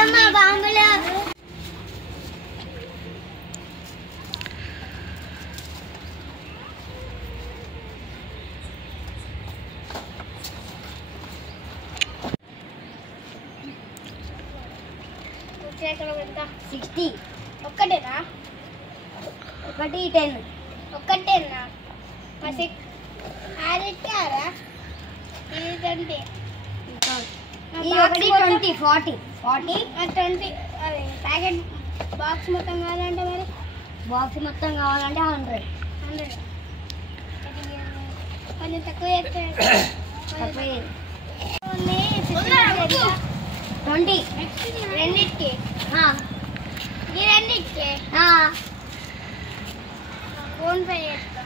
బాంబులమ్మ బాంబులు ఎంత 60 ఒక్కటేనా ఒకటి 10 ఒక్కటేనా మరి ఆరేటారా ఇది 20 ఇది ఒకటి 20 40 20 అదే ప్యాకెట్ బాక్స్ మొత్తం కావాలంటే మరి బాక్స్ మొత్తం కావాలంటే 100 కొంచెం తక్కువ చేస్తే తక్కువ 20 రెండిటికి ఈ రెండిటికి ఫోన్ పే చేస్తా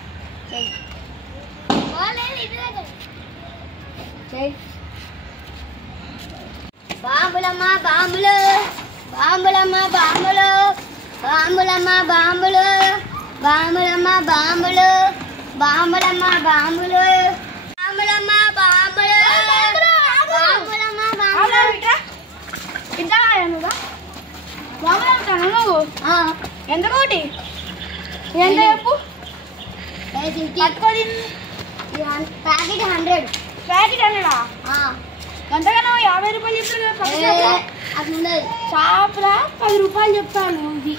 బాంబులమ్మ బాంబులు బాంబులమ్మ బాంబులు బాంబులమ్మ బాంబులు బాంబులమ్మ బాంబులు బాంబులమ్మ బాంబులు బాంబులమ్మ బాంబులు బాంబులమ్మ బాంబులు నువ్వు బాంబులు నువ్వు ఎంత కోటి ఎంత చెప్పు ప్యాకెట్ 100 ప్యాకెట్ 100 అంతగానో 50 రూపాయలు చెప్తాను అట్లుండదు షాప్లో 10 రూపాయలు చెప్తాను ఇది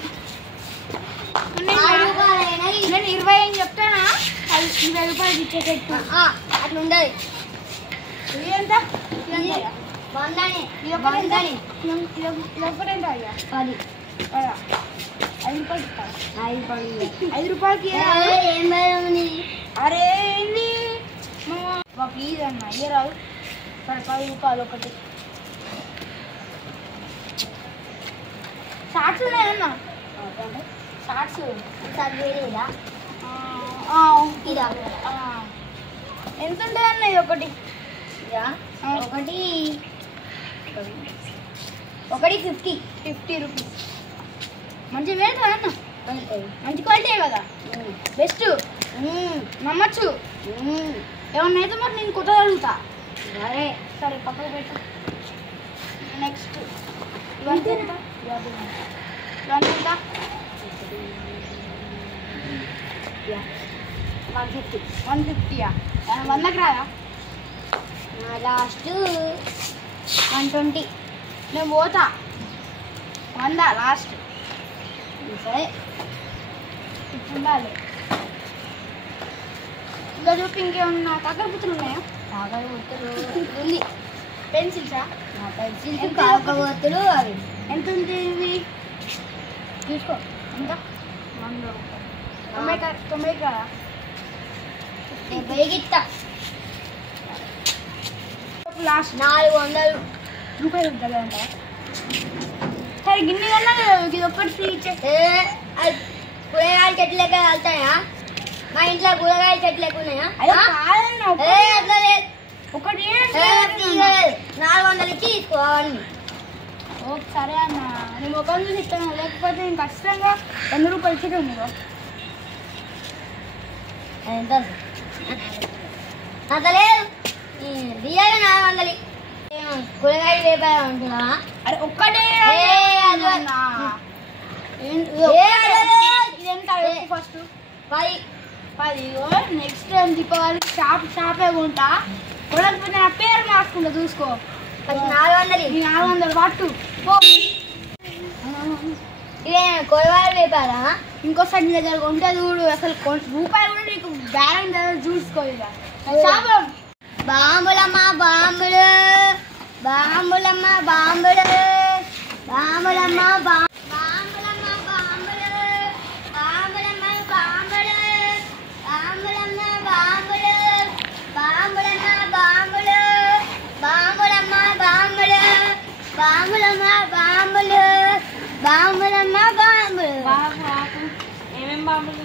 నేను 20 అని చెప్తానా 20 రూపాయలు ఇచ్చేటట్టు అట్లుండదు ఇది ఎంత 100 ఇది ఒకటేంట 10 5 రూపాయలు 5 రూపాయలకి అరే ఏంది ప్లీజ్ అన్న ఇయ్యరాదు సరే 10 రూపాయలు ఒకటి షార్ట్స్ ఉన్నాయన్న షార్ట్స్ వేరేదా ఇదా ఎంత ఉంటుంది అన్న ఇది ఒకటి ఒకటి 50 రూపీస్ మంచి వేరు అన్న మంచి క్వాలిటీ కదా బెస్ట్ నమ్మచ్చు ఏమన్నా అయితే మరి నేను కొత్త అడుగుతా సరే సరే పక్కకు పెట్టు నెక్స్ట్ ఇవన్నీ ఎంత 150 100కి రాదా లాస్ట్ 120 నేను పోతా 100 లాస్ట్ సరే ఇప్పుడు ఉండాలి ఇంకా చూపి ఇంకేమన్నా కాకరపుత్తులు ఉన్నాయా కాకరపుత్తులు ఉంది పెన్సిల్సా పెన్సిల్స్ కాకరపుత్తులు అవి ఎంత ఉంది ఇవి చూసుకో ఎంత 90 కదా 70 ఇస్తా లాస్ట్ 400 రూపాయలు ఉంటుంది అంట సరే గిన్నె కన్నా ఇది ఒక్కటి ఫ్రీ ఇచ్చే కూరగాయల చెట్లు లెక్క వెళ్తాయా మా ఇంట్లో కూరగాయల చెట్లు లెక్క ఉన్నాయా ఒకటి 400 ఇచ్చి తీసుకోవాలి సరే అన్న నేను మొక్కలు చూసి ఇస్తాను లేకపోతే నేను ఖచ్చితంగా 100 రూపాయలు ఇచ్చేది నువ్వు ఎంత అంత లేదు దియాలి 400 కూరగాయలు వేపాలి అంటున్నా అరే ఒక్కటే ఫస్ట్ 10 నెక్స్ట్ టైం దీపావళికి షాపే కొంటా కొనకపోతే నా పేరు మార్చుకుంటా చూసుకో 400 పట్టు ఇదే కూరగాయలు వేపారా ఇంకోసారి నీ దగ్గర కొంటే చూడు అసలు రూపాయలు కూడా నీకు బ్యాలెన్స్ చూసుకో ఇక బాంబులమ్మ బాంబులు బాంబులమ్మ బాంబులు బాంబులమ్మ బాంబులమ్మ బాంబులు బాంబులమ్మ బాంబులు బాంబులమ్మ బాంబులు బాంబులమ్మ బాంబులు బాంబులమ్మ బాంబులు బాంబులమ్మ బాంబులు బాంబులమ్మ బాంబులు ఏమేం బాంబులు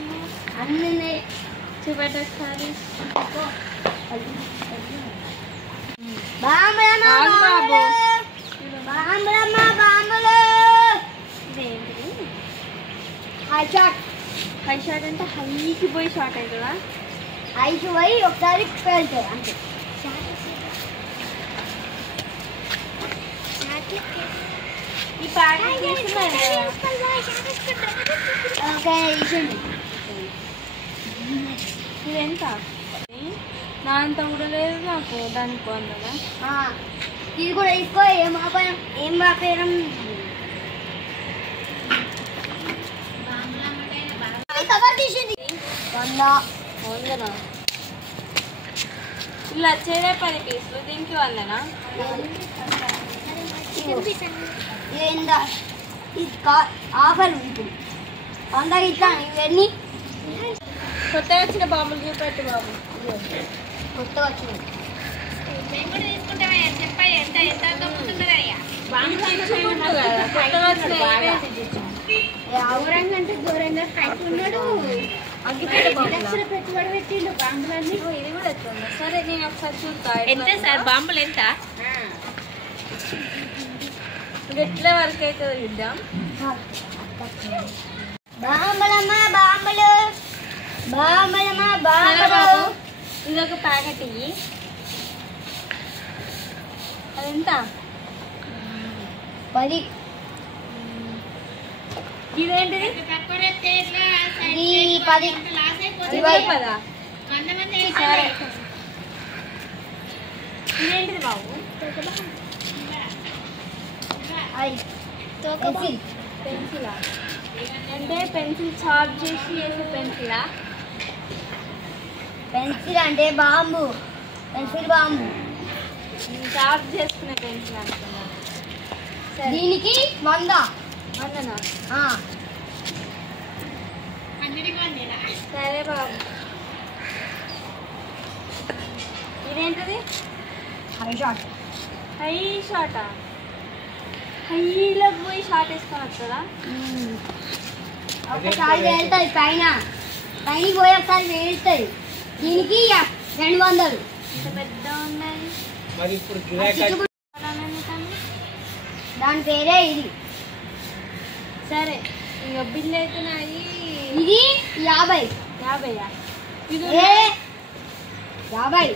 అన్నీ చూపెట్టేస్తారు బాంబులమ్మ బాంబులు బాంబులమ్మ బాంబులు హై షాట్ అంటే హైకి పోయి షాట్ అవుతుందా హైకి పోయి ఒకసారి వెళ్తాయి అంతే ఈ ప్యాకెట్ ఇదెంత నా అంత కూడా లేదు నాకు దానికి వందనా ఇది కూడా తీసుకో. ఏం వ్యాపారం కవర్ తీసింది 100 ఇలా వచ్చేదే 10 పీసులు దీనికి 100నా ఆఫర్ ఇప్పుడు 100 ఇస్తాను. ఇవన్నీ కొత్తగా వచ్చిన బాంబులు చూపెట్టు బాబు. కొత్తగా వచ్చినాయి ఘోరంగా ఘోరంగా ఉన్నాడు. పెట్టుబడి పెట్టిండు బాంబులన్నీ. ఇది కూడా ఎత్తుందా? సరే నేను ఒకసారి చూస్తా. ఎంత సార్ బాంబులు ఎంత? ఎట్లా వరకు అయితే చూద్దాం. బాంబులమ్మ బాంబులు బాంబులమ్మ బాంబులు. ఇదొక ప్యాకెట్ ఇయ్యి. అదెంత? 10. ఇదేంటిది? ఇది 10. 20 సరే. ఇదేంటిది బాబు? పెన్సిలా? అంటే పెన్సిల్ చార్జ్ చేసి వేసే పెన్సిలా? పెన్సిల్ అంటే బాంబు. పెన్సిల్ బాంబు చార్జ్ చేసుకునే పెన్సిల్ అనుకున్నా. దీనికి 100. వందనా? సరే బాబు. ఇదేంటిది? High shot. హై షాటా? హైలోకి పోయి షార్ట్ వేసుకొని వస్తుందా? ఒకసారి వెళ్తుంది పైన పైనకి పోయి ఒకసారి వెళ్తుంది. దీనికి 200. ఇంత పెద్ద ఉన్నది. దాని పేరే ఇది. సరే ఇక బిల్ అయితే నాది ఇది 50. 50. ఇది ఏ 50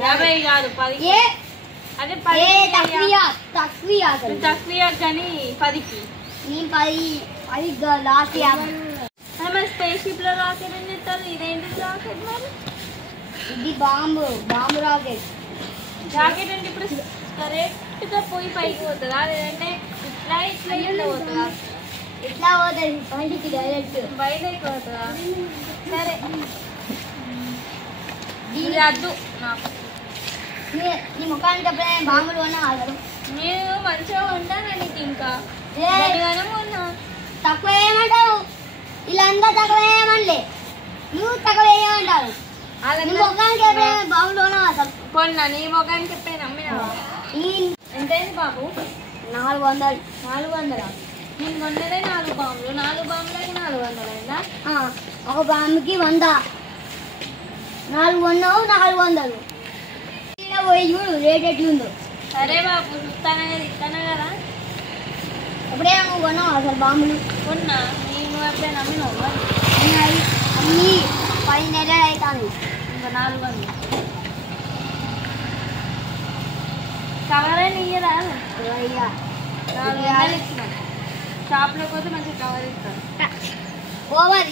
50 కాదు 10. ఏ అదే ఏ 10 తక్కువ అసలు. తక్కువ కానీ 10కి. నేను 10 లాస్ట్ 50. మరి స్పేస్ షిప్ లో రాకెట్ ఏం చెప్తారు? ఇదేంటి రాకెట్ మరి? ఇది బాంబు రాకెట్. రాకెట్ అంటే ఇప్పుడు కరెక్ట్ గా పోయి పైకి పోతుందా లేదంటే ఇట్లా ఇట్లా ఇట్లా పోతుందా? ఎట్లా పోతుంది పైకి డైరెక్ట్ బయటకి పోతుందా? సరే ఇది అద్దు నాకు. నీ ముఖానికి ఎప్పుడైనా బాంబులు కొన్నా అసలు నేను మంచిగా ఉంటాను నీకు ఇంకా ఉన్నా. తక్కువ వేయమంటావు. వీళ్ళంతా తక్కువ వేయమనిలే. నువ్వు తక్కువ వేయమంటావు. నీ ముఖానికి ఎప్పుడైనా బాంబులు కొన్నావు అసలు కొన్నా. నీ ముఖానికి ఎప్పుడైనా నమ్మినావా? ఎంతైంది బాబు? 400. 400. నేను కొన్నదే 4 బాంబులు. 4 బాంబులకి 400 అయిందా? ఒక బాంబుకి 100. 4 కొన్నావు 400. పోయి చూడు రేట్ ఎట్లుందో. సరే బాబు చూస్తాను కదా ఇస్తాను కదా. ఎప్పుడైనా నువ్వు కొన్నావు అసలు బాంబులు? కొన్నా. నేను ఎప్పుడైనా నమ్మినావు? అన్నీ 10 నెలలు అవుతాను. ఇంకా 400. కవరే నీయరా? 400 ఇచ్చిన. షాప్లోకి పోతే మంచిగా కవర్ ఇస్తాను. ఓవర్